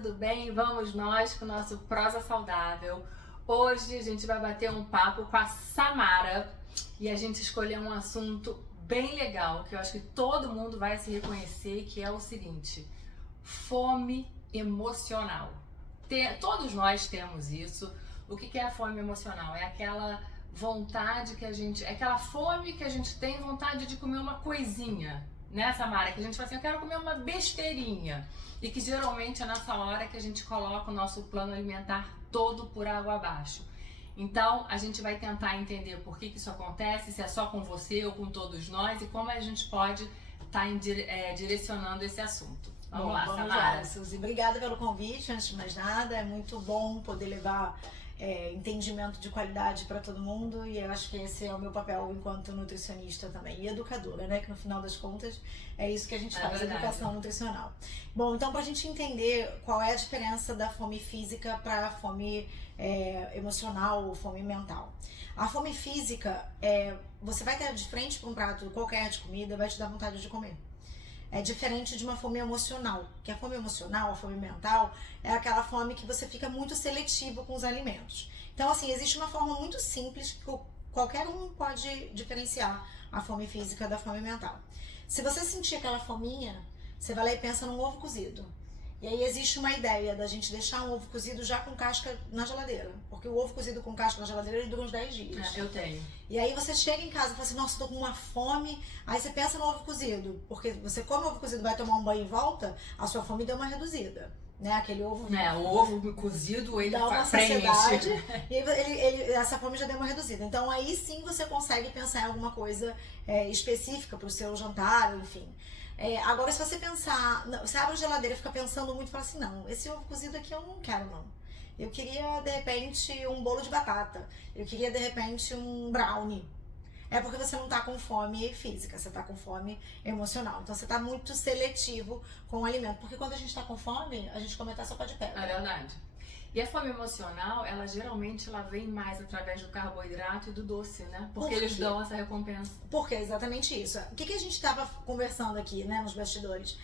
tudo bem? Vamos nós com o nosso Prosa Saudável. Hoje a gente vai bater um papo com a Samara e a gente escolheu um assunto bem legal, que eu acho que todo mundo vai se reconhecer, que é o seguinte: fome emocional. Todos nós temos isso. O que é a fome emocional? É aquela vontade que a gente... É aquela fome que a gente tem vontade de comer uma coisinha, né, Samara? Que a gente fala assim, eu quero comer uma besteirinha. E que geralmente é nessa hora que a gente coloca o nosso plano alimentar todo por água abaixo. Então, a gente vai tentar entender por que isso acontece, se é só com você ou com todos nós, e como a gente pode estar direcionando esse assunto. Vamos lá, Samara. Lá, Suzy. Obrigada pelo convite, antes de mais nada. É muito bom poder levar entendimento de qualidade para todo mundo, e eu acho que esse é o meu papel enquanto nutricionista também, e educadora, né? Que no final das contas é isso que a gente faz, educação nutricional. Bom, então pra gente entender qual é a diferença da fome física para a fome emocional ou fome mental. A fome física, você vai ter de frente para um prato qualquer de comida, vai te dar vontade de comer. É diferente de uma fome emocional, que a fome emocional, a fome mental, é aquela fome que você fica muito seletivo com os alimentos. Então, assim, existe uma forma muito simples que qualquer um pode diferenciar a fome física da fome mental. Se você sentir aquela fominha, você vai lá e pensa num ovo cozido. E aí existe uma ideia da gente deixar um ovo cozido já com casca na geladeira. Porque o ovo cozido com casca na geladeira, ele dura uns 10 dias. Eu tenho. E aí você chega em casa e fala assim, nossa, tô com uma fome. Aí você pensa no ovo cozido. Porque você come o ovo cozido, vai tomar um banho e volta, a sua fome deu uma reduzida. Né? Aquele ovo... O ovo cozido, ele dá uma saciedade. E essa fome já deu uma reduzida. Então aí sim você consegue pensar em alguma coisa específica pro seu jantar, enfim. Agora, se você pensar, você abre a geladeira e fica pensando muito e fala assim, não, esse ovo cozido aqui eu não quero, não. Eu queria, de repente, um bolo de batata. Eu queria, de repente, um brownie. É porque você não tá com fome física, você tá com fome emocional. Então, você tá muito seletivo com o alimento. Porque quando a gente tá com fome, a gente come até sopa de pedra. É verdade. E a fome emocional, ela geralmente vem mais através do carboidrato e do doce, né? Porque eles dão essa recompensa. Porque é exatamente isso. O que a gente estava conversando aqui, né, nos bastidores?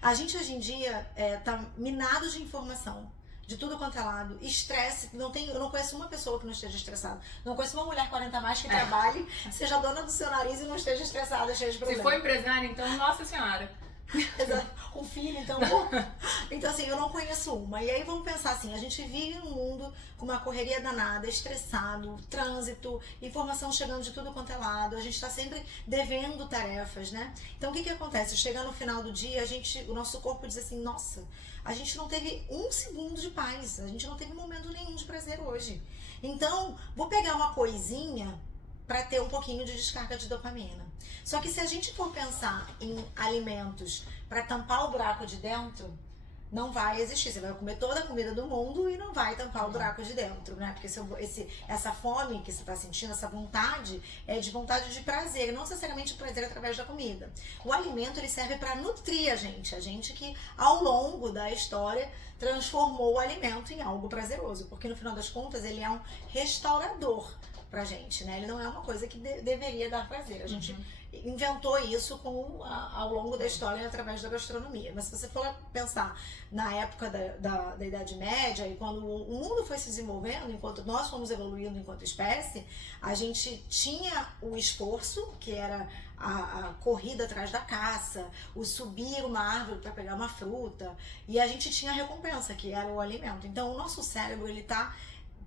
A gente hoje em dia tá minado de informação, de tudo quanto é lado, estresse. Eu não conheço uma pessoa que não esteja estressada. Não conheço uma mulher 40 a mais que trabalhe, seja dona do seu nariz e não esteja estressada, cheia de problemas. Se for empresária, então, nossa senhora. Um filho, então assim, eu não conheço uma. E aí vamos pensar assim, a gente vive num mundo com uma correria danada, estressado, trânsito, informação chegando de tudo quanto é lado, a gente tá sempre devendo tarefas, né? Então o que acontece? Chega no final do dia, o nosso corpo diz assim, nossa, a gente não teve um segundo de paz, a gente não teve momento nenhum de prazer hoje. Então, vou pegar uma coisinha para ter um pouquinho de descarga de dopamina. Só que se a gente for pensar em alimentos para tampar o buraco de dentro, não vai existir. Você vai comer toda a comida do mundo e não vai tampar o buraco de dentro, né? Porque essa fome que você está sentindo, essa vontade, é de vontade de prazer, não necessariamente prazer através da comida. O alimento, ele serve para nutrir a gente que ao longo da história transformou o alimento em algo prazeroso, porque no final das contas ele é um restaurador pra gente, né? Ele não é uma coisa que deveria dar prazer. A gente inventou isso ao longo da história através da gastronomia. Mas se você for pensar na época da Idade Média e quando o mundo foi se desenvolvendo, enquanto nós fomos evoluindo enquanto espécie, a gente tinha o esforço, que era a corrida atrás da caça, o subir uma árvore para pegar uma fruta, e a gente tinha a recompensa, que era o alimento. Então o nosso cérebro, ele tá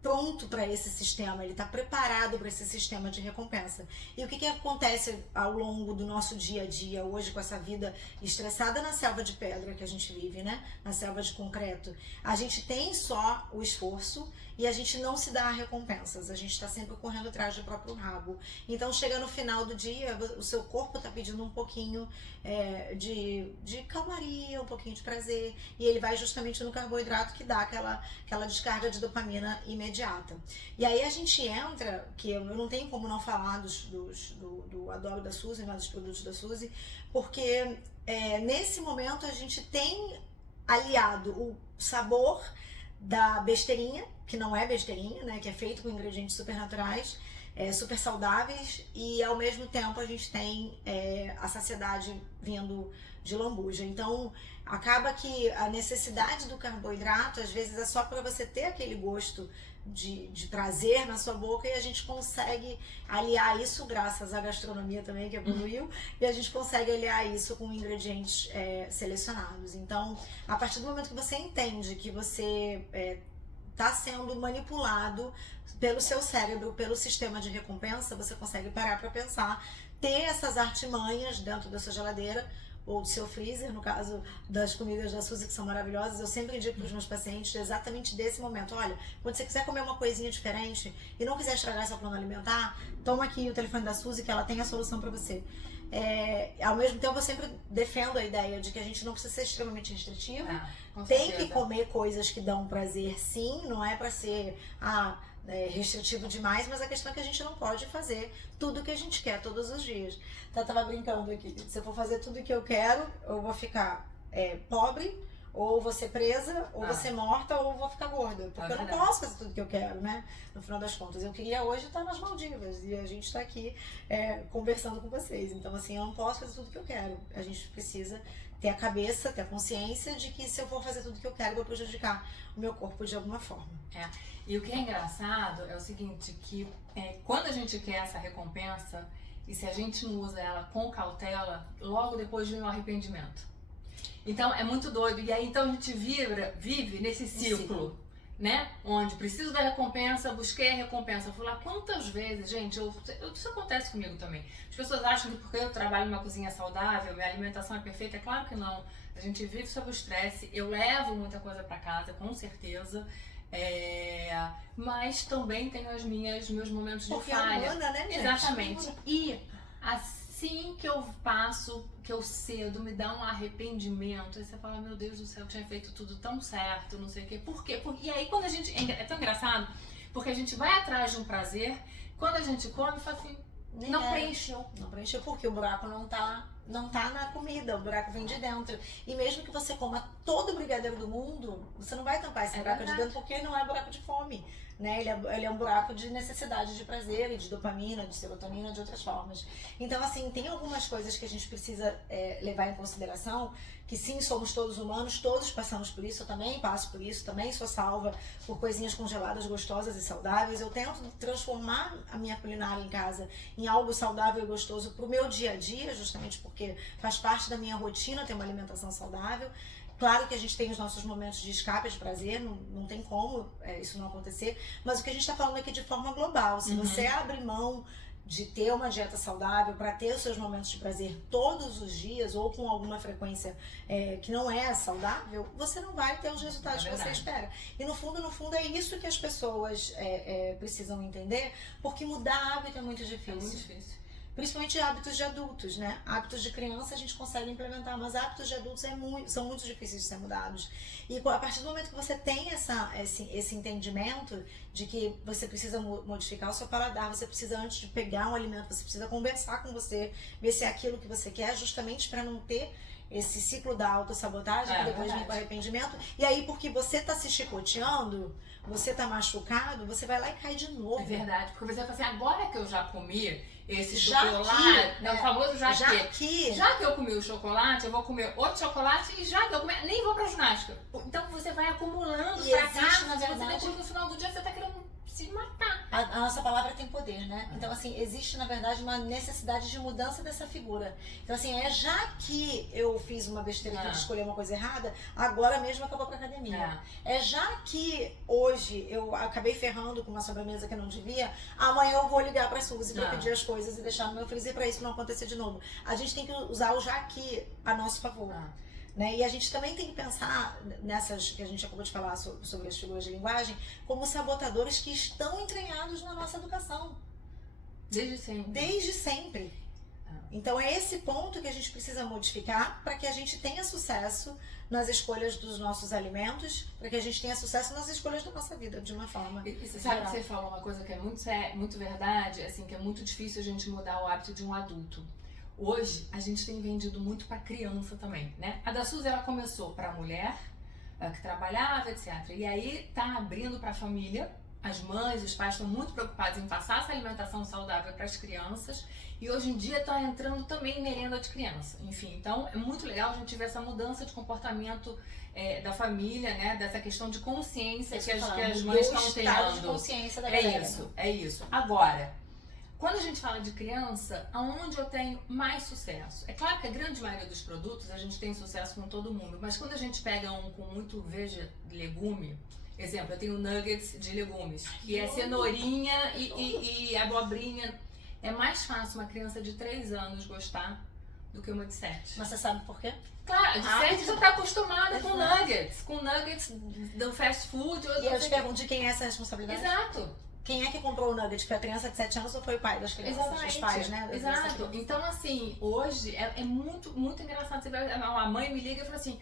pronto para esse sistema, ele está preparado para esse sistema de recompensa. E o que acontece ao longo do nosso dia a dia hoje com essa vida estressada na selva de pedra que a gente vive, né? Na selva de concreto. A gente tem só o esforço e a gente não se dá recompensas, a gente está sempre correndo atrás do próprio rabo. Então chega no final do dia, o seu corpo está pedindo um pouquinho de calmaria, um pouquinho de prazer, e ele vai justamente no carboidrato que dá aquela descarga de dopamina imediata. E aí a gente entra, que eu não tenho como não falar do Adoro da Suzy, né, dos produtos da Suzy, porque nesse momento a gente tem aliado o sabor da besteirinha, que não é besteirinha, né, que é feito com ingredientes super naturais, super saudáveis e ao mesmo tempo a gente tem a saciedade vindo de lambuja. Então acaba que a necessidade do carboidrato às vezes é só para você ter aquele gosto de prazer na sua boca, e a gente consegue aliar isso graças à gastronomia também que evoluiu, e a gente consegue aliar isso com ingredientes selecionados. Então, a partir do momento que você entende que você está sendo manipulado pelo seu cérebro, pelo sistema de recompensa, você consegue parar para pensar, ter essas artimanhas dentro da sua geladeira ou do seu freezer, no caso das comidas da Suzy, que são maravilhosas. Eu sempre indico para os meus pacientes exatamente desse momento: olha, quando você quiser comer uma coisinha diferente e não quiser estragar seu plano alimentar, toma aqui o telefone da Suzy que ela tem a solução para você. Ao mesmo tempo eu sempre defendo a ideia de que a gente não precisa ser extremamente restritivo, tem que comer coisas que dão prazer sim, não é para ser restritivo demais, mas a questão é que a gente não pode fazer tudo o que a gente quer todos os dias. Eu tava brincando aqui, se eu for fazer tudo o que eu quero, eu vou ficar pobre, ou vou ser presa, ou vou ser morta, ou vou ficar gorda, porque eu não posso fazer tudo o que eu quero, né? No final das contas, eu queria hoje estar nas Maldivas, e a gente está aqui conversando com vocês. Então assim, eu não posso fazer tudo o que eu quero, a gente precisa ter a cabeça, ter a consciência de que se eu for fazer tudo o que eu quero, eu vou prejudicar o meu corpo de alguma forma. E o que é engraçado é o seguinte, que quando a gente quer essa recompensa, e se a gente não usa ela com cautela, logo depois vem o arrependimento. Então é muito doido, e aí então a gente vive nesse ciclo, né? Onde preciso da recompensa, busquei a recompensa. Eu fui lá quantas vezes, gente, isso acontece comigo também. As pessoas acham que porque eu trabalho numa cozinha saudável, minha alimentação é perfeita. É claro que não. A gente vive sob o estresse, eu levo muita coisa pra casa, com certeza. Mas também tenho meus momentos de falha. Humana, né, gente? Exatamente. E assim que eu passo, que eu cedo, me dá um arrependimento. Aí você fala, meu Deus do céu, eu tinha feito tudo tão certo, não sei o quê. Por quê? E aí quando a gente... É tão engraçado, porque a gente vai atrás de um prazer, quando a gente come, fala assim, não preencheu. Não preencheu porque o buraco não tá na comida, o buraco vem de dentro. E mesmo que você coma todo o brigadeiro do mundo, você não vai tampar esse buraco de dentro, porque não é buraco de fome, né? Ele é um buraco de necessidade de prazer e de dopamina, de serotonina, de outras formas. Então, assim, tem algumas coisas que a gente precisa levar em consideração, que sim, somos todos humanos, todos passamos por isso, eu também passo por isso, também sou salva por coisinhas congeladas, gostosas e saudáveis. Eu tento transformar a minha culinária em casa em algo saudável e gostoso pro meu dia a dia, justamente porque faz parte da minha rotina ter uma alimentação saudável. Claro que a gente tem os nossos momentos de escape, de prazer, não tem como isso não acontecer, mas o que a gente está falando aqui de forma global, se você abre mão de ter uma dieta saudável para ter os seus momentos de prazer todos os dias ou com alguma frequência que não é saudável, você não vai ter os resultados que você espera. E no fundo é isso que as pessoas precisam entender, porque mudar hábito é muito difícil. É muito difícil. Principalmente hábitos de adultos, né? Hábitos de criança a gente consegue implementar, mas hábitos de adultos são muito difíceis de ser mudados. E a partir do momento que você tem esse entendimento de que você precisa modificar o seu paladar, você precisa, antes de pegar um alimento, você precisa conversar com você, ver se é aquilo que você quer, justamente para não ter esse ciclo da autossabotagem, que depois vem com arrependimento. E aí, porque você tá se chicoteando, você tá machucado, você vai lá e cai de novo. É verdade, porque você vai falar assim, agora que eu já comi esse chocolate, o famoso já que eu comi o chocolate, eu vou comer outro chocolate, e já que eu comi, nem vou pra ginástica. Então você vai acumulando fracassos, na verdade, depois no final do dia você tá querendo se matar. A nossa palavra tem poder, né? Então, assim, existe, na verdade, uma necessidade de mudança dessa figura. Então, assim, já que eu fiz uma besteira de escolher uma coisa errada, agora mesmo acabou pra academia. Já que hoje eu acabei ferrando com uma sobremesa que eu não devia, amanhã eu vou ligar pra Suzy pra pedir as coisas e deixar no meu freezer pra isso não acontecer de novo. A gente tem que usar o já que a nosso favor. Né? E a gente também tem que pensar nessas que a gente acabou de falar sobre as figuras de linguagem como sabotadores que estão entranhados na nossa educação. Desde sempre. Então é esse ponto que a gente precisa modificar para que a gente tenha sucesso nas escolhas dos nossos alimentos, para que a gente tenha sucesso nas escolhas da nossa vida, de uma forma. E você sabe que você falou uma coisa que é muito verdade, assim, que é muito difícil a gente mudar o hábito de um adulto. Hoje, a gente tem vendido muito para criança também, né? A da Suzy, ela começou para mulher, que trabalhava, etc. E aí tá abrindo para família, as mães, os pais estão muito preocupados em passar essa alimentação saudável para as crianças e hoje em dia está entrando também merenda de criança. Enfim, então é muito legal a gente ver essa mudança de comportamento da família, né? Dessa questão de consciência que as mães estão tendo. De consciência da galera. É isso. Agora, quando a gente fala de criança, aonde eu tenho mais sucesso? É claro que a grande maioria dos produtos a gente tem sucesso com todo mundo, mas quando a gente pega um com muito legume, exemplo, eu tenho nuggets de legumes, que é cenourinha e abobrinha. É mais fácil uma criança de 3 anos gostar do que uma de 7. Mas você sabe por quê? Claro, de 7 já está acostumada com nuggets do fast food. E eu te pergunto de quem é essa responsabilidade? Exato. Quem é que comprou o nugget? Foi a criança de 7 anos ou foi o pai das crianças? Exatamente. Os pais, né? Exato. Então, assim, hoje é muito, muito engraçado. Você vê, a mãe me liga e fala assim,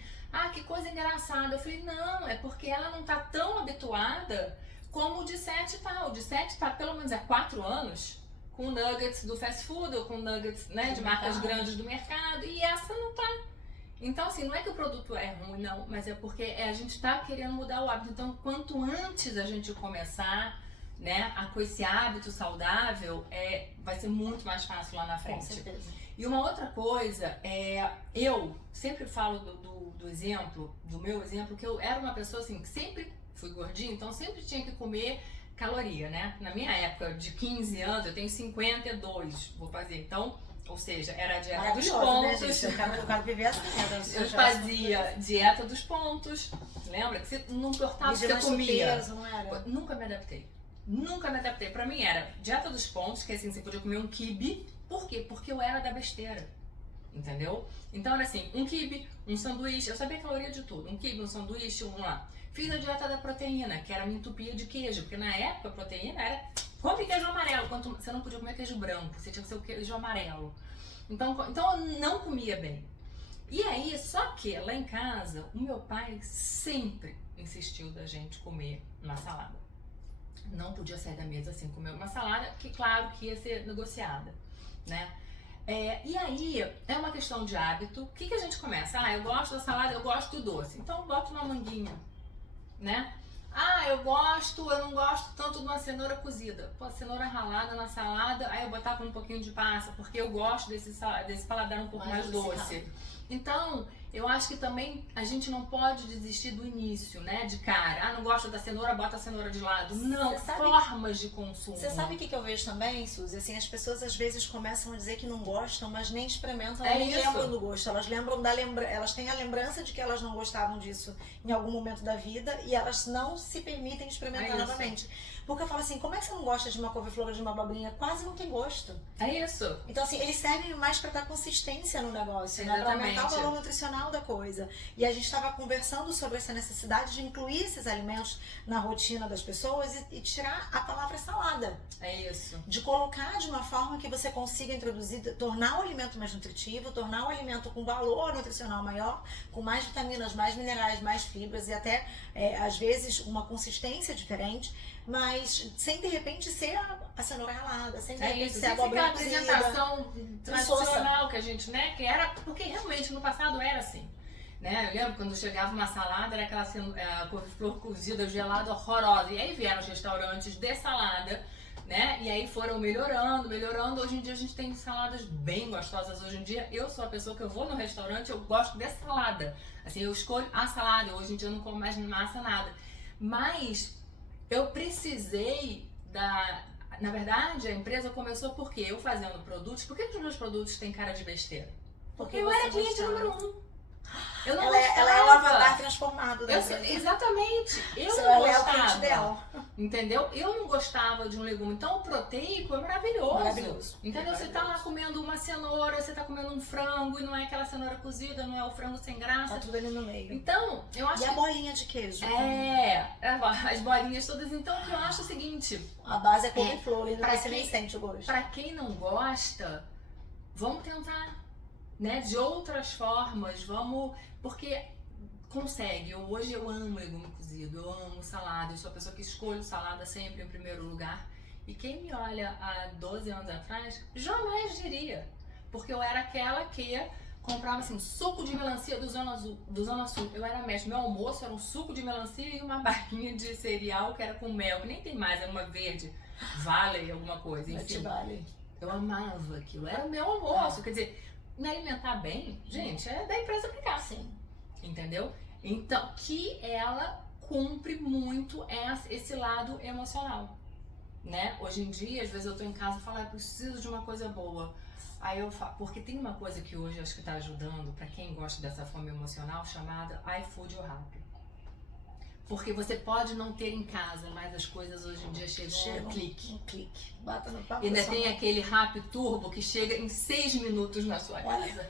que coisa engraçada. Eu falei, não, é porque ela não tá tão habituada como o de 7 tá. O de 7 tá pelo menos há 4 anos com nuggets do fast food ou com nuggets, né, de marcas grandes do mercado e essa não tá. Então, assim, não é que o produto é ruim, não, mas é porque a gente tá querendo mudar o hábito. Então, quanto antes a gente começar, né, com esse hábito saudável, vai ser muito mais fácil lá na frente. Com certeza. E uma outra coisa, eu sempre falo do exemplo, do meu exemplo, que eu era uma pessoa assim, que sempre fui gordinha, então sempre tinha que comer caloria, né? Na minha época de 15 anos, eu tenho 52, vou fazer, então, ou seja, era a dieta dos pontos. Né, gente? Eu quero viver assim. Eu fazia dieta dos pontos, lembra? Que você não importava o que você comia. Peso, não era? Nunca me adaptei. Pra mim era dieta dos pontos, que assim, você podia comer um quibe. Por quê? Porque eu era da besteira. Entendeu? Então era assim, um quibe, um sanduíche, eu sabia a caloria de tudo. Um quibe, um sanduíche, lá. Fiz a dieta da proteína, que era me entupia de queijo. Porque na época a proteína era, come queijo amarelo. Quando você não podia comer queijo branco, você tinha que ser o queijo amarelo. Então eu não comia bem. E aí, só que lá em casa, o meu pai sempre insistiu da gente comer uma salada. Não podia sair da mesa sem comer uma salada, que claro que ia ser negociada, né? E aí, é uma questão de hábito. O que a gente começa? Eu gosto da salada, eu gosto do doce. Então, eu boto uma manguinha, né? Eu não gosto tanto de uma cenoura cozida. Pô, cenoura ralada na salada, aí eu botava um pouquinho de passa, porque eu gosto desse paladar um pouco mais doce. Então, eu acho que também a gente não pode desistir do início, né? De cara. Não gosta da cenoura, bota a cenoura de lado. Não, formas de consumo. Você sabe o que eu vejo também, Suzy? Assim, as pessoas às vezes começam a dizer que não gostam, mas nem experimentam, nem lembram do gosto. Elas lembram elas têm a lembrança de que elas não gostavam disso em algum momento da vida e elas não se permitem experimentar novamente. Porque eu falo assim, como é que você não gosta de uma couve-flor, de uma abobrinha? Quase não tem gosto. É isso. Então, assim, eles servem mais pra dar consistência no negócio, né? Pra aumentar o valor nutricional da coisa. E a gente estava conversando sobre essa necessidade de incluir esses alimentos na rotina das pessoas e tirar a palavra salada. É isso. De colocar de uma forma que você consiga introduzir, tornar o alimento mais nutritivo, tornar o alimento com valor nutricional maior, com mais vitaminas, mais minerais, mais fibras e até, às vezes, uma consistência diferente. Mas sem de repente ser a cenoura ralada, sem de repente ser a abobrinha cozida. A apresentação tradicional que a gente, né, que era, porque realmente no passado era assim, né? Eu lembro quando chegava uma salada, era aquela couve-flor cozida, gelada, horrorosa. E aí vieram os restaurantes de salada, né? E aí foram melhorando. Hoje em dia a gente tem saladas bem gostosas. Hoje em dia eu sou a pessoa que eu vou no restaurante, eu gosto de salada. Assim, eu escolho a salada. Hoje em dia eu não como mais massa, nada. Mas eu precisei na verdade, a empresa começou porque eu fazendo produtos. Por que os meus produtos têm cara de besteira? Porque eu era cliente número 1. Eu não gostava. Ela é o avatar transformado. Exatamente. Eu não gostava. É o cliente dela. Entendeu? Eu não gostava de um legume. Então, o proteico é maravilhoso. Maravilhoso. Entendeu? Você tá lá comendo uma cenoura, você tá comendo um frango e não é aquela cenoura cozida, não é o frango sem graça. Tá tudo ali no meio. Então, eu acho que... a bolinha de queijo. As bolinhas todas. Então, o que eu acho é o seguinte... A base é couve-flor, você nem sente o gosto. Pra quem não gosta, vamos tentar, né? De outras formas, porque consegue. Hoje eu amo legume cozido, eu amo salada, eu sou a pessoa que escolho salada sempre em primeiro lugar. E quem me olha há 12 anos atrás, jamais diria. Porque eu era aquela que comprava assim, suco de melancia do Zona Sul. Eu era mestre. Meu almoço era um suco de melancia e uma barrinha de cereal que era com mel, que nem tem mais, era uma verde, Vale, alguma coisa, enfim. Vale. Eu amava aquilo, era o meu almoço. Quer dizer, me alimentar bem, gente, é da empresa pra cá. Sim. Entendeu? Então, que ela cumpre muito esse lado emocional, né? Hoje em dia, às vezes eu tô em casa e falo, eu preciso de uma coisa boa. Aí eu falo, porque tem uma coisa que hoje acho que tá ajudando pra quem gosta dessa fome emocional, chamada iFood ou Rappi. Porque você pode não ter em casa, mas as coisas hoje em dia chegam um clique. Um clique. Bata no papo. E ainda tem aquele Rappi Turbo que chega em 6 minutos na sua casa.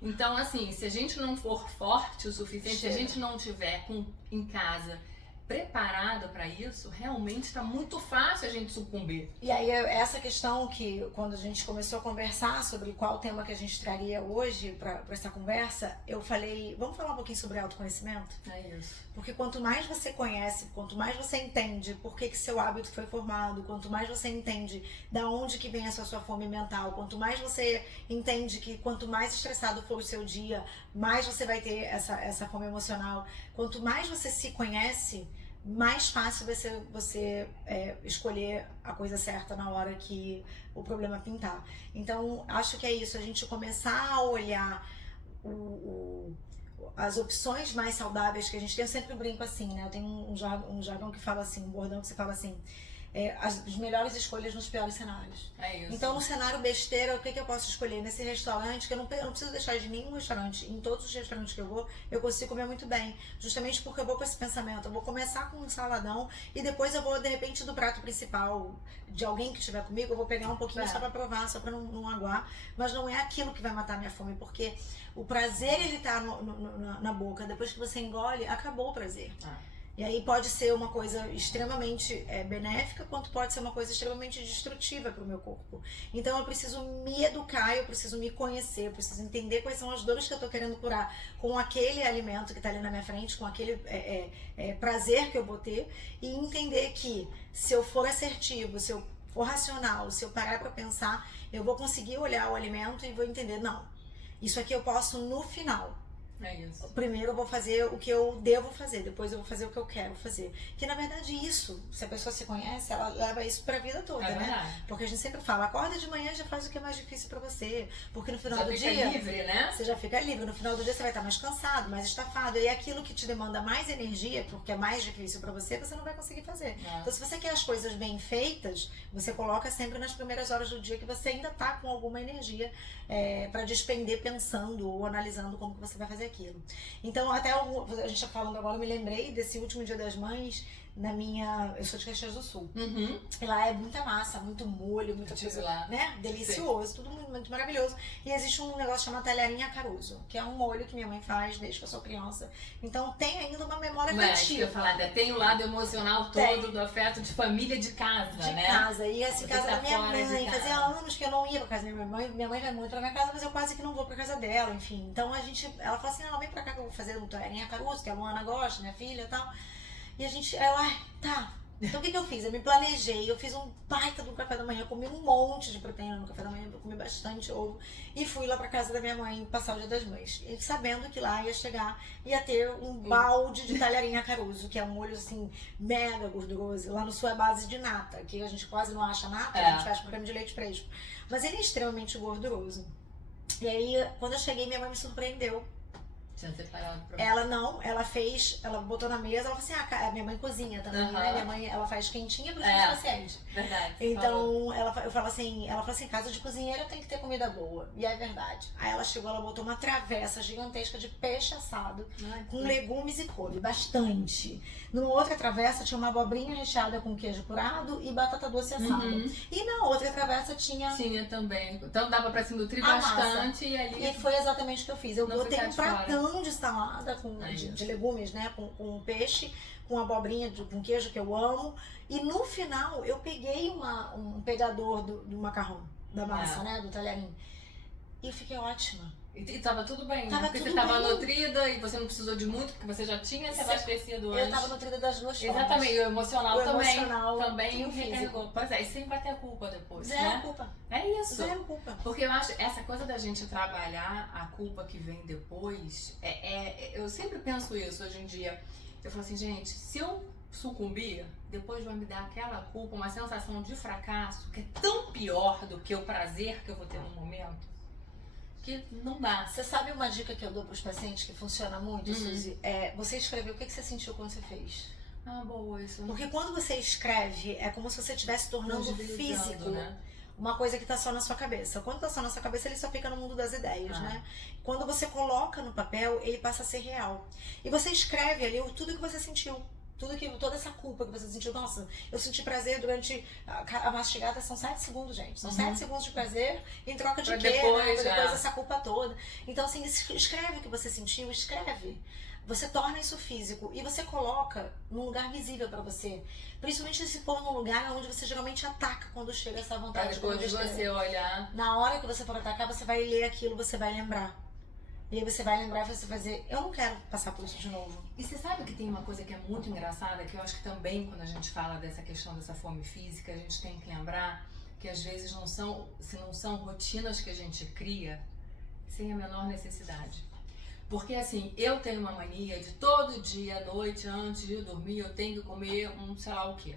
Então, assim, se a gente não for forte o suficiente, se a gente não tiver em casa preparado para isso, realmente está muito fácil a gente sucumbir. E aí, essa questão que, quando a gente começou a conversar sobre qual tema que a gente traria hoje para essa conversa, eu falei, vamos falar um pouquinho sobre autoconhecimento? É isso. Porque quanto mais você conhece, quanto mais você entende por que seu hábito foi formado, quanto mais você entende da onde que vem essa sua fome mental, quanto mais você entende que quanto mais estressado for o seu dia, mais você vai ter essa fome emocional. Quanto mais você se conhece, mais fácil vai ser você escolher a coisa certa na hora que o problema pintar. Então, acho que é isso, a gente começar a olhar as opções mais saudáveis que a gente tem. Eu sempre brinco assim, né? Eu tenho um jargão que fala assim, um bordão que você fala assim, as melhores escolhas nos piores cenários. É isso. Então, no cenário besteira, o que eu posso escolher? Nesse restaurante, que eu não preciso deixar de nenhum restaurante, em todos os restaurantes que eu vou, eu consigo comer muito bem. Justamente porque eu vou com esse pensamento. Eu vou começar com um saladão e depois eu vou, de repente, do prato principal de alguém que estiver comigo, eu vou pegar um pouquinho só pra provar, só pra não aguar. Mas não é aquilo que vai matar a minha fome, porque o prazer, ele tá na boca. Depois que você engole, acabou o prazer. E aí pode ser uma coisa extremamente benéfica, quanto pode ser uma coisa extremamente destrutiva para o meu corpo. Então eu preciso me educar, eu preciso me conhecer, eu preciso entender quais são as dores que eu estou querendo curar com aquele alimento que está ali na minha frente, com aquele prazer que eu vou ter, e entender que se eu for assertivo, se eu for racional, se eu parar para pensar, eu vou conseguir olhar o alimento e vou entender, não, isso aqui eu posso no final. É isso. Primeiro eu vou fazer o que eu devo fazer, depois eu vou fazer o que eu quero fazer. Que na verdade isso, se a pessoa se conhece, ela leva isso pra vida toda, né? Verdade. Porque a gente sempre fala, acorda de manhã e já faz o que é mais difícil pra você. Porque no final já do fica dia... livre, né? Você já fica livre. No final do dia você vai estar mais cansado, mais estafado. E aquilo que te demanda mais energia, porque é mais difícil pra você, você não vai conseguir fazer. Então se você quer as coisas bem feitas, você coloca sempre nas primeiras horas do dia que você ainda tá com alguma energia pra despender pensando ou analisando como que você vai fazer aquilo. Então, até a gente tá falando agora, eu me lembrei desse último Dia das Mães, eu sou de Caxias do Sul. Uhum. E lá é muita massa, muito molho, muita coisa lá, né? Delicioso, tudo muito, muito maravilhoso. E existe um negócio chamado talharinha Caruso, que é um molho que minha mãe faz desde que eu sou criança. Então tem ainda uma memória afetiva. Eu falar, tem o lado emocional todo do afeto de família de casa, né? De casa. E essa casa da minha mãe, fazia anos que eu não ia pra casa da minha mãe. Minha mãe vai muito pra minha casa, mas eu quase que não vou pra casa dela, enfim. Então ela fala assim, não, vem pra cá que eu vou fazer um talharinha Caruso, que a Luana gosta, minha filha e tal. E a gente, tá. Então o que eu fiz? Eu me planejei, eu fiz um baita do café da manhã, eu comi um monte de proteína no café da manhã, eu comi bastante ovo e fui lá pra casa da minha mãe passar o Dia das Mães. E sabendo que lá ia chegar, ia ter um balde de talharinha Caruso, que é um molho assim, mega gorduroso. Lá no sul é base de nata, que a gente quase não acha nata, a gente faz com creme de leite fresco. Mas ele é extremamente gorduroso. E aí, quando eu cheguei, minha mãe me surpreendeu. Ela botou na mesa, ela falou assim, minha mãe cozinha também, né? Minha mãe, ela faz quentinha para os meus pacientes. Verdade. Então, ela falou assim, casa de cozinheira tem que ter comida boa. E é verdade. Aí ela chegou, ela botou uma travessa gigantesca de peixe assado, com legumes e couve, bastante. Numa outra travessa tinha uma abobrinha recheada com queijo curado e batata doce assada. E na outra travessa tinha também. Então dava pra se nutrir bastante e ali... E foi exatamente o que eu fiz. Eu botei um pratão de salada de legumes, né? Com peixe, com abobrinha, com queijo que eu amo. E no final eu peguei um pegador do macarrão, da massa, né? Do talharim. E eu fiquei ótima. E tava tudo bem, Tava né? Porque tudo você tava bem. nutrida e você não precisou de muito, porque você já tinha se abastecido antes. Eu tava nutrida das duas formas. Exatamente, e o emocional O também. emocional, Também tudo físico. recarregou. Pois é, e sem bater a culpa depois, Zero né? culpa. É isso. Zero culpa. Porque eu acho essa coisa da gente trabalhar a culpa que vem depois, eu sempre penso isso hoje em dia. Eu falo assim, gente, se eu sucumbir, depois vai me dar aquela culpa, uma sensação de fracasso que é tão pior do que o prazer que eu vou ter no momento, que não dá. Você sabe uma dica que eu dou pros pacientes que funciona muito, Suzy? É você escrever o que você sentiu quando você fez. Ah, boa, isso. Porque quando você escreve, é como se você estivesse tornando físico, né? uma coisa que tá só na sua cabeça. Quando tá só na sua cabeça, ele só fica no mundo das ideias, né? Quando você coloca no papel, ele passa a ser real. E você escreve ali tudo que você sentiu. Toda essa culpa que você sentiu. Nossa, eu senti prazer durante a mastigada, são 7 segundos, gente. São 7 segundos de prazer em troca de quê? Depois essa culpa toda. Então, assim, escreve o que você sentiu, escreve. Você torna isso físico e você coloca num lugar visível pra você. Principalmente se for num lugar onde você geralmente ataca quando chega essa vontade. Depois de você olhar. Na hora que você for atacar, você vai ler aquilo, você vai lembrar. E aí você vai lembrar e você vai dizer, eu não quero passar por isso de novo. E você sabe que tem uma coisa que é muito engraçada, que eu acho que também quando a gente fala dessa questão dessa fome física, a gente tem que lembrar que às vezes se não são rotinas que a gente cria sem a menor necessidade. Porque assim, eu tenho uma mania de todo dia, à noite, antes de dormir, eu tenho que comer sei lá o quê.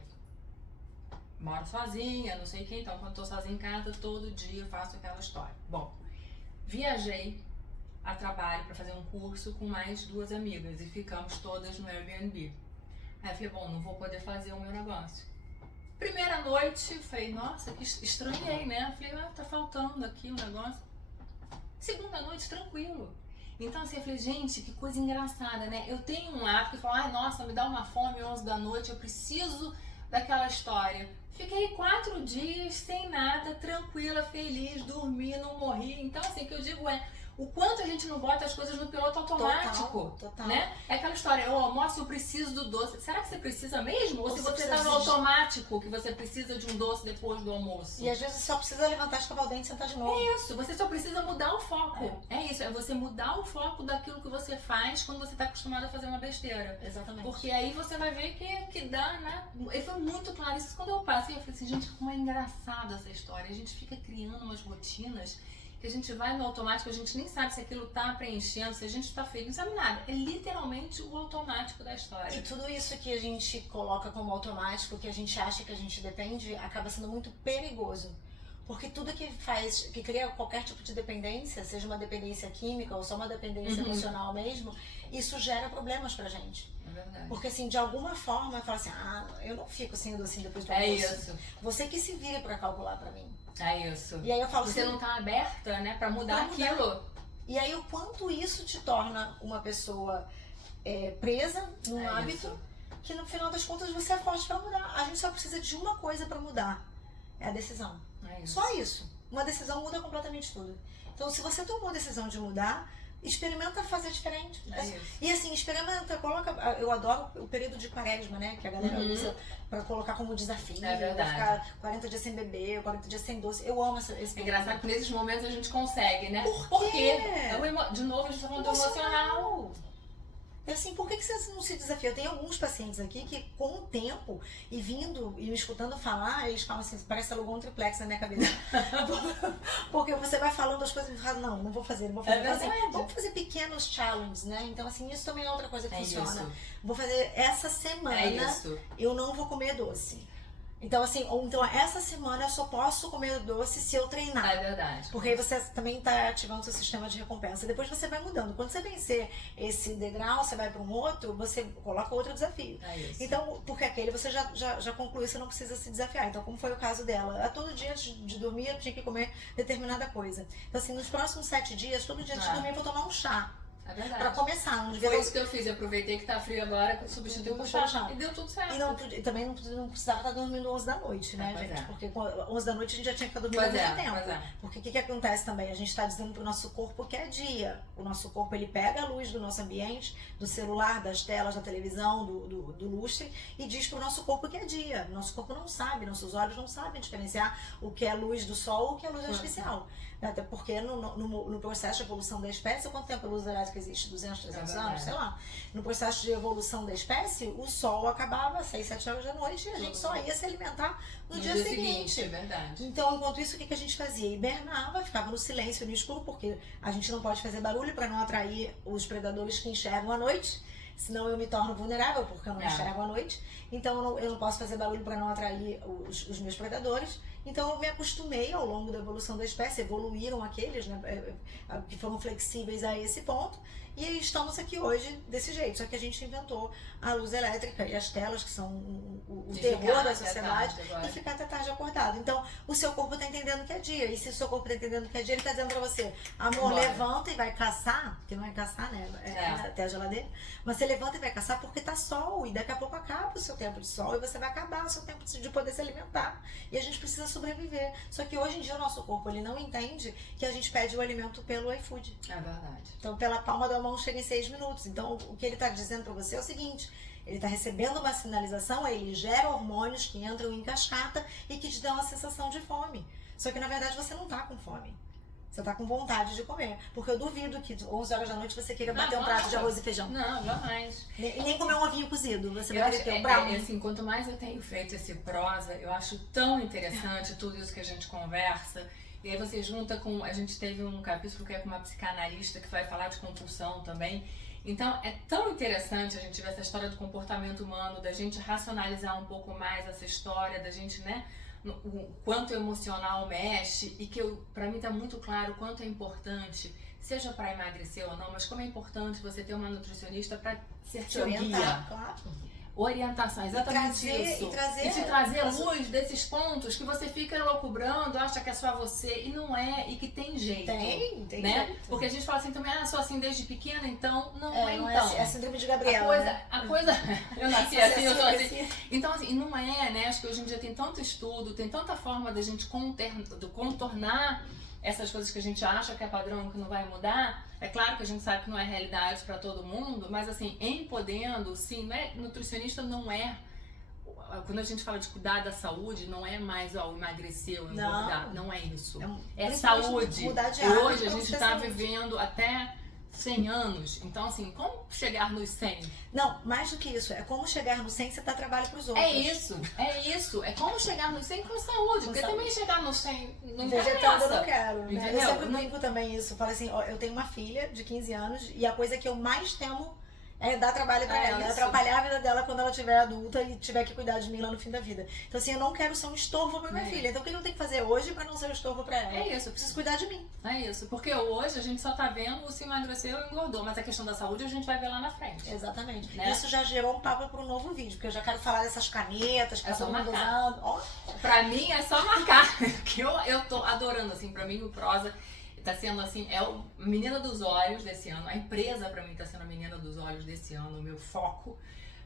Moro sozinha, não sei quem, então quando tô sozinha em casa, todo dia eu faço aquela história. Bom, viajei a trabalho para fazer um curso com mais 2 amigas e ficamos todas no Airbnb. Aí eu falei, bom, não vou poder fazer o meu negócio. Primeira noite, falei, nossa, que estranhei, né? Falei, tá faltando aqui o negócio. Segunda noite, tranquilo. Então assim, eu falei, gente, que coisa engraçada, né? Eu tenho um hábito que fala, nossa, me dá uma fome 11 da noite, eu preciso daquela história. Fiquei 4 dias sem nada, tranquila, feliz, dormi, não morri. Então assim, o que eu digo é, o quanto a gente não bota as coisas no piloto automático, total. Né? É aquela história, eu almoço, eu preciso do doce. Será que você precisa mesmo? Ou se você tá no precisa automático, que você precisa de um doce depois do almoço? E às vezes só precisa levantar, escovar o dente e sentar de novo. É isso, você só precisa mudar o foco. É isso, é você mudar o foco daquilo que você faz quando você tá acostumado a fazer uma besteira. Exatamente. Porque aí você vai ver que dá, né? E foi muito claro isso quando eu passei. Eu falei assim, gente, como é engraçada essa história. A gente fica criando umas rotinas que a gente vai no automático, a gente nem sabe se aquilo tá preenchendo, se a gente tá feliz, não sabe nada. É literalmente o automático da história. E tudo isso que a gente coloca como automático, que a gente acha que a gente depende, acaba sendo muito perigoso. Porque tudo que cria qualquer tipo de dependência, seja uma dependência química ou só uma dependência emocional mesmo, isso gera problemas pra gente. É verdade. Porque assim, de alguma forma, eu falo assim, eu não fico sem o docinho depois do almoço. É isso. Você que se vire pra calcular pra mim. É isso. E aí eu falo você assim, não tá aberta, né, pra mudar aquilo. E aí o quanto isso te torna uma pessoa presa num hábito isso. que no final das contas você é forte pra mudar. A gente só precisa de uma coisa pra mudar. É a decisão. É isso. Só isso. Uma decisão muda completamente tudo. Então se você tomou a decisão de mudar, experimenta fazer diferente. É isso. E assim, experimenta, coloca. Eu adoro o período de quaresma, né? Que a galera usa pra colocar como desafio. É verdade. Ficar 40 dias sem beber, 40 dias sem doce. Eu amo esse período. É engraçado que nesses momentos a gente consegue, né? Por quê? De novo, a gente tá falando do emocional. É assim, por que você não se desafia? Eu tenho alguns pacientes aqui que, com o tempo, e vindo e me escutando falar, eles falam assim, parece alugou um triplex na minha cabeça. Porque você vai falando as coisas e fala, não vou fazer, não vou fazer. É verdade. Vamos fazer pequenos challenges, né? Então, assim, isso também é outra coisa que funciona. Isso. Vou fazer essa semana, Isso. eu não vou comer doce. Então, assim, ou então essa semana eu só posso comer doce se eu treinar. É verdade. Porque aí você também está ativando o seu sistema de recompensa. Depois você vai mudando. Quando você vencer esse degrau, você vai para um outro, você coloca outro desafio. É isso. Então, porque aquele você já concluiu, você não precisa se desafiar. Então, como foi o caso dela, a todo dia antes de dormir eu tinha que comer determinada coisa. Então, assim, nos próximos 7 dias, todo dia antes de dormir eu vou tomar um chá. É verdade. Pra começar, não Foi isso que eu fiz, eu aproveitei que tá frio agora, substituí por chá. E deu tudo certo. E também não precisava estar dormindo 11 da noite, né, gente? Porque 11 da noite a gente já tinha que estar dormindo há muito tempo. Pois é. Porque o que acontece também? A gente está dizendo pro nosso corpo que é dia. O nosso corpo, ele pega a luz do nosso ambiente, do celular, das telas, da televisão, do lustre, e diz pro nosso corpo que é dia. Nosso corpo não sabe, nossos olhos não sabem diferenciar o que é luz do sol ou o que é luz artificial. Até porque no processo de evolução da espécie, quanto tempo a luz elétrica existe? 200, 300 anos? Sei lá. No processo de evolução da espécie, o sol acabava às 6, 7 horas da noite e a gente só ia se alimentar no dia seguinte. É verdade. Então, enquanto isso, o que a gente fazia? Hibernava, ficava no silêncio, no escuro, porque a gente não pode fazer barulho para não atrair os predadores que enxergam à noite. Senão eu me torno vulnerável, porque eu não enxergo à noite. Então eu não posso fazer barulho para não atrair os meus predadores. Então eu me acostumei ao longo da evolução da espécie, evoluíram aqueles, né, que foram flexíveis a esse ponto. E aí estamos aqui hoje desse jeito. Só que a gente inventou a luz elétrica e as telas, que são o terror da sociedade, e ficar até tarde acordado. Então o seu corpo está entendendo que é dia. E se o seu corpo está entendendo que é dia, ele está dizendo para você: amor, levanta e vai caçar, porque não é caçar, né? Até a geladeira. Mas você levanta e vai caçar porque tá sol. E daqui a pouco acaba o seu tempo de sol e você vai acabar o seu tempo de poder se alimentar. E a gente precisa sobreviver. Só que hoje em dia o nosso corpo ele não entende que a gente pede o alimento pelo iFood. É verdade. Então pela palma da mão chega em 6 minutos. Então o que ele está dizendo para você é o seguinte: ele está recebendo uma sinalização, aí ele gera hormônios que entram em cascata e que te dão a sensação de fome. Só que na verdade você não está com fome. Você tá com vontade de comer. Porque eu duvido que 11 horas da noite você queira bater um prato de arroz e feijão. Não, jamais. E nem comer um ovinho cozido. Você vai querer ter um brownie. Assim, quanto mais eu tenho feito esse prosa, eu acho tão interessante tudo isso que a gente conversa. E aí você junta com... A gente teve um capítulo que é com uma psicanalista que vai falar de compulsão também. Então, é tão interessante a gente ver essa história do comportamento humano, da gente racionalizar um pouco mais essa história, da gente, né... o quanto o emocional mexe e que pra mim tá muito claro o quanto é importante, seja pra emagrecer ou não, mas como é importante você ter uma nutricionista pra ser seu guia. Claro. Orientação, exatamente isso. E te trazer luz desses pontos que você fica loucubrando, acha que é só você, e não é, e que tem jeito. Tem né? jeito. Porque a gente fala assim também, sou assim desde pequena, então não é não então. É a síndrome de Gabriela. A coisa eu nasci assim, eu sou assim. Então, assim, não é, né? Acho que hoje em dia tem tanto estudo, tem tanta forma da gente contornar essas coisas que a gente acha que é padrão, que não vai mudar. É claro que a gente sabe que não é realidade para todo mundo, mas assim, em podendo, sim, né? Nutricionista não é... Quando a gente fala de cuidar da saúde, não é mais emagrecer ou engordar, não é isso. É saúde. Mudar de hoje a gente está vivendo até 100 anos, então assim, como chegar nos 100? Não, mais do que isso, é como chegar nos 100 você dá trabalho pros outros. É como chegar nos 100 com saúde, porque também chegar nos 100 não vegetando eu não quero, né? Entendeu? Eu sempre brinco também isso, falo assim, ó, eu tenho uma filha de 15 anos e a coisa que eu mais temo é dar trabalho pra ela, é atrapalhar a vida dela quando ela tiver adulta e tiver que cuidar de mim lá no fim da vida. Então assim, eu não quero ser um estorvo pra minha filha. Então o que eu tenho que fazer hoje pra não ser um estorvo pra ela? É isso. Eu preciso cuidar de mim. É isso, porque hoje a gente só tá vendo se emagreceu ou engordou, mas a questão da saúde a gente vai ver lá na frente. Exatamente. Né? Isso já gerou um papo pro novo vídeo, porque eu já quero falar dessas canetas que tá todo mundo usando. Ó. Pra mim é só marcar, que eu tô adorando, assim, pra mim o prosa tá sendo assim, é o menina dos olhos desse ano, a empresa pra mim tá sendo a menina dos olhos desse ano, o meu foco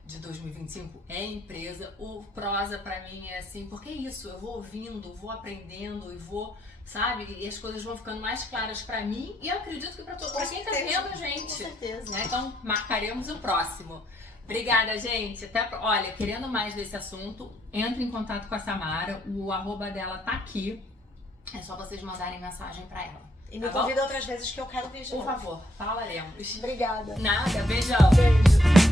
de 2025 é empresa, o prosa pra mim é assim, porque é isso, eu vou ouvindo, vou aprendendo e vou, sabe, e as coisas vão ficando mais claras pra mim e eu acredito que pra quem tá vendo a gente. Com certeza. Né? Então marcaremos o próximo. Obrigada, gente. Olha, querendo mais desse assunto, entre em contato com a Samara, o @ dela tá aqui, é só vocês mandarem mensagem pra ela. E me convida outras vezes que eu quero vir de novo. Por favor, falaremos. Obrigada. Nada, beijão. Beijo.